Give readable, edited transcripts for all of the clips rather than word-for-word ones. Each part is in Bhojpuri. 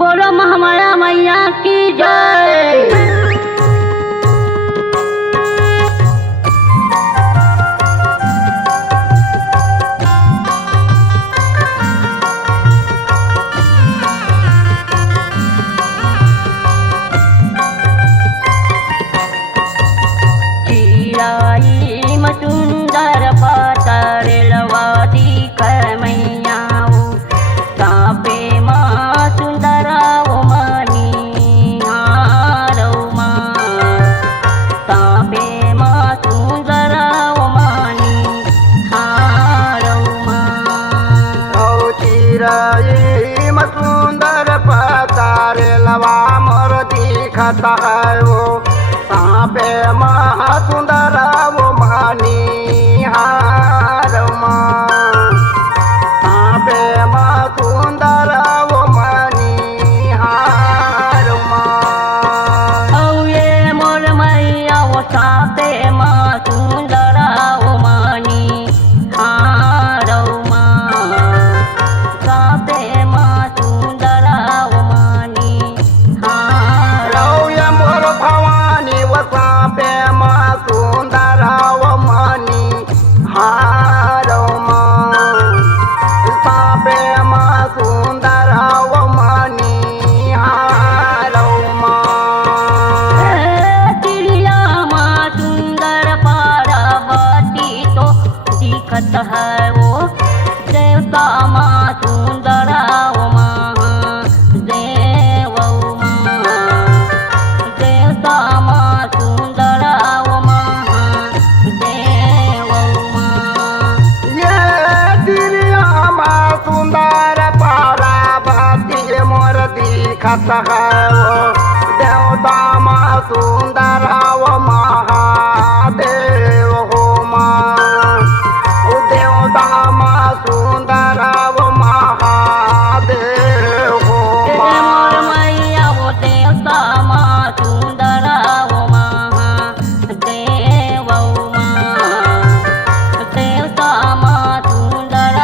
बोलो महामाया मैया की जय। चिराई सुंदर पातरेलवादी मैयाओ तापे माँ सुंदराओ मनी हारो माँ तापे माँ सुंदराओ मनी हारो माँ। चिराई सुंदर पातरेलवा मोर दिखता है वो तापे माँ सुंदर वो मानी हारो माँ तापे माँ सुंदर वो मानी हारो माँ। औ ये मोर मैया वो तापे माँ सुंदराओ मनी हारो माँ तापे माँ सुंदराओ मनी हारो। ये मोर भवानी वो तापे माँ सुंदर वो मानी हारो माँ तापे माँ सुंदर वो मानी हारो माँ। चिड़िया माँ सुंदर पार्वती तो दिखत है वो देवता माँ सुंदर महादेव माँ देवता माँ सुंदर महादेव माँ। ये दिलिया माँ सुंदर पार्वती मोर दिखत है वो देवता माँ सुंदर वो महादेव हो माँ देवता माँ सुंदर वो महादेव हो मोर माँ। मैया वो देवता माँ सुंदर महादेव माँ देवता माँ सुंदर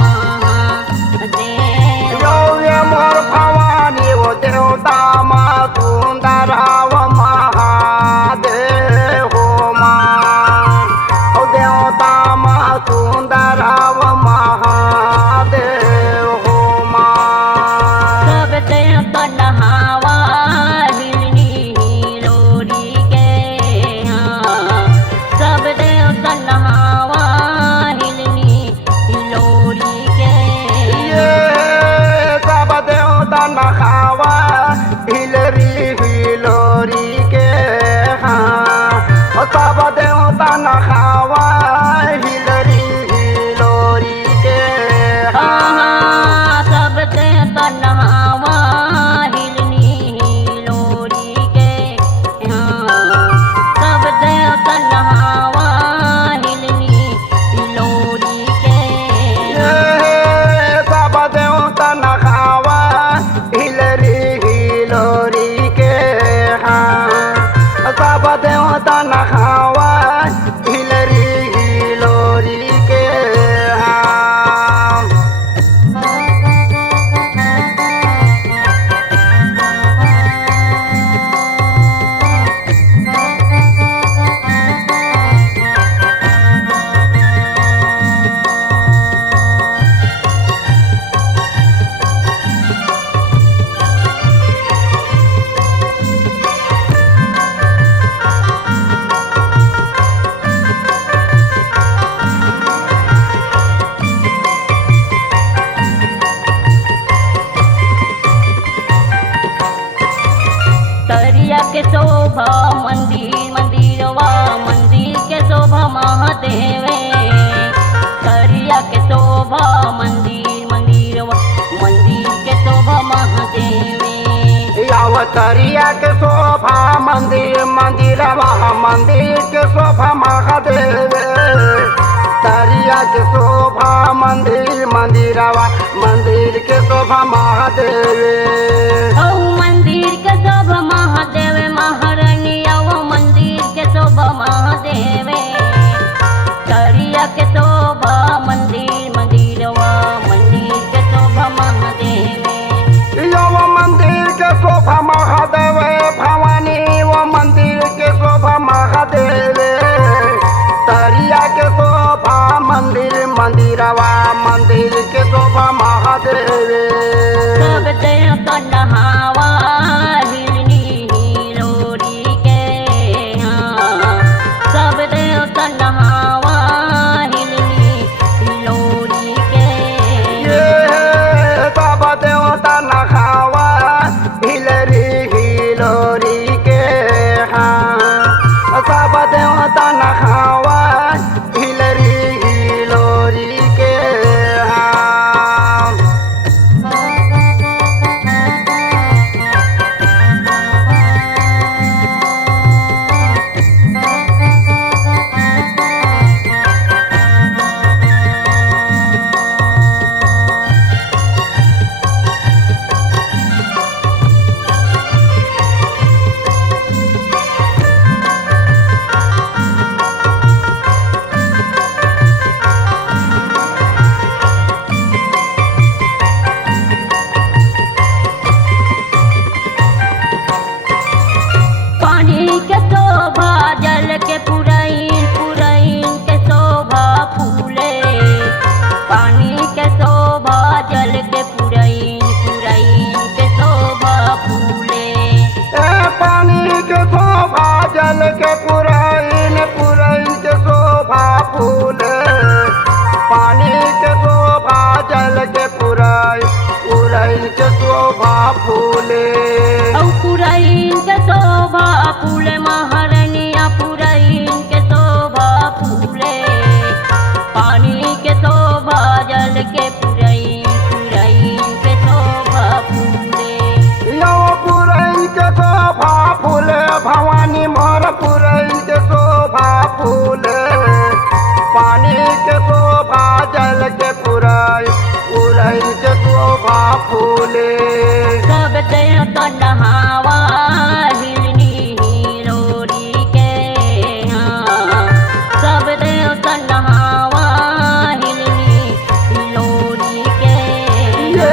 महादेव। ये मोर भवानी वो देवता माँ सुंदर वो महादेव हो माँ देवता माँ सुंदर वो महादेव हो माँ। सब देवता नहावा हिलनी हिलोरी के हाँ सब देवता नहावा हिलनी हिलोरी के। ये सब देवता नहावा हिलरी हिलोरी के हाँ सब देवता नहावा हिलरी हिलोरी के हाँ। सब देवता नहावा हिलनी हिलोरी के हाँ सब देवता नहावा हिलनी हिलोरी के। ये सब देवता नहावा हिलरी हिलोरी के हाँ सब देवता नहावा हिलरी हिलोरी के हाँ। तरिया के शोभा मंदिर मंदिरवा मंदिर के शोभा महादेवे तरिया के शोभा मंदिर मंदिरवा मंदिर के शोभा महादेवे। यावतरिया के शोभा मंदिर मंदिरवा मंदिर के शोभा महादेव तरिया के शोभा मंदिर मंदिरवा मंदिर के शोभा महादेव। औ मंदिर के शोभा महादेव महारानिया वो मंदिर के शोभा महादेव तरिया के शोभा मंदिर मंदिरवा मंदिर के शोभा महादेव। यो मंदिर मंदिरवा मंदिर के शोभा महादेव सब देवता नहावा हिलनी हिलोरी के सब देवता नहावा हिलनी हिलोरी के ये सब देवता नहावा हिलरी हिलोरी के सब देवता नहावा हिलरी हिलोरी के पानी के शोभा जल के पुरैन पुरैन के शोभा फूले पानी के शोभा जल के पुरैन पुरैन के शोभा फूले पानी के शोभा जल के पुरैन पुरैन के शोभा फूले पानी के शोभा जल के पुरैन पुरैन के शोभा फूले पुरैन के शोभा फूले महारनिया पुरैन के शोभा फूले पानी के शोभा जल के पुरैन पुरैन के शोभा फूले यो पुरैन के शोभा फूले भवानी मोर पुरैन के शोभा फूले पानी के शोभा जल के पुरैन पुरैन के शोभा फूले सब देवता नहावा हिलनी हिलोरी के सब देवता नहावा हिलनी हिलोरी के ये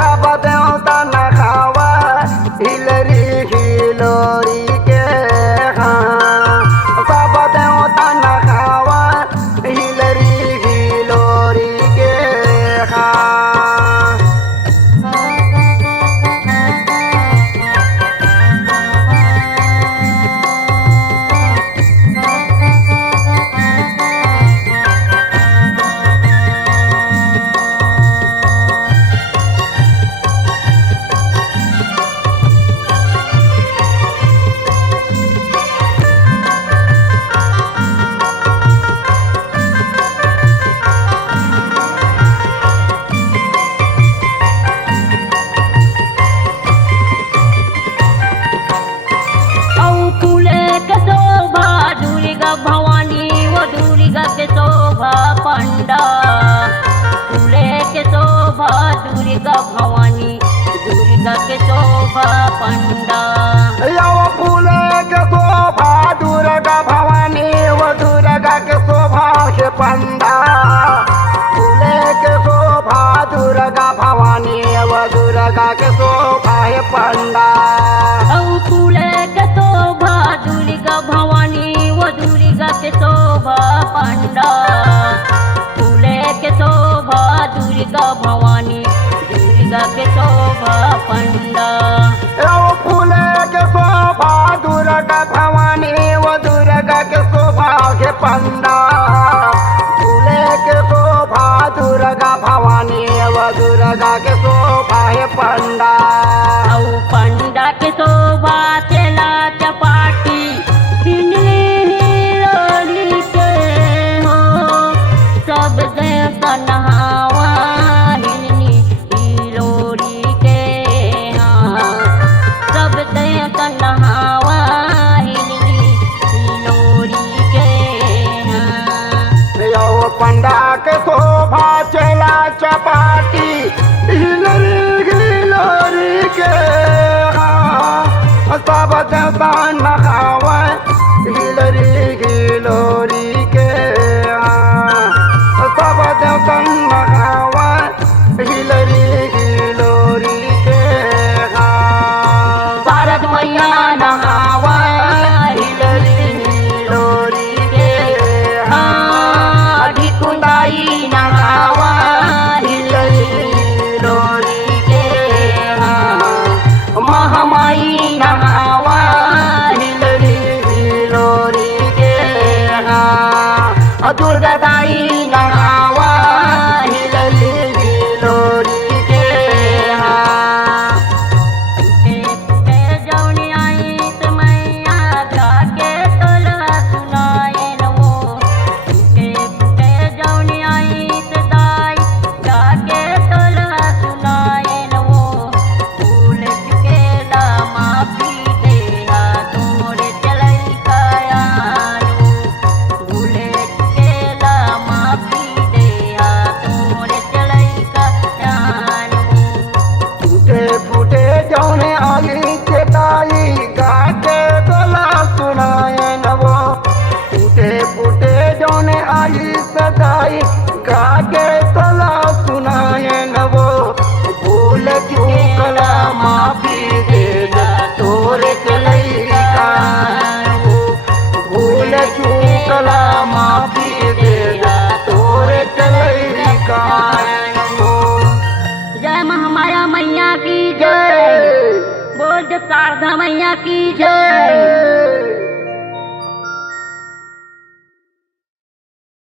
सब देवता नहावा हिलरी हिलोरी के सब देवता नहावा हिलरी हिलोरी के भवानी वो दुर्गा के शोभा पंडा फूले के शोभा दुर्गा भवानी दुर्गा के शोभा पंडा फूले के शोभा दुर्गा भवानी वो दुर्गा के शोभा के पंडा फूले के शोभा दुर्गा भवानी वो दुर्गा के शोभा है पंडा फूले के शोभा दुर्गा भवानी वो दुर्गा के शोभा पंडा फूले के शोभा दुर्गा भवानी दुर्गा के शोभा पंडा फूले के शोभा दुर्गा भवानी वो दुर्गा के शोभा के पंडा फूले के शोभा दुर्गा भवानी वो दुर्गा के शोभा है पंडा पंडा के शोभा चला चपाटी हिलोरी के हो सब देवता नहावा हिलनी हिलोरी के सब देवता नहावा हिलनी हिलोरी के पंडा के शोभा चला चपाटी हिलरी हिलोरी के सब देवता नहावा हिलरी हिलोरी के सब देवता नहावा हिलरी हिलोरी के भारत मैया नहावा हिलरी हिलोरी के ढिकुंदाई नहावा माई सदाई गाके तला सुनाए न वो भूल चूकला माफी दे दा तोरे के लइका भूल चूकला माफी दे दा तोरे के लइका जय महामाया मैया की जय, बोल शारदा मैया की जय।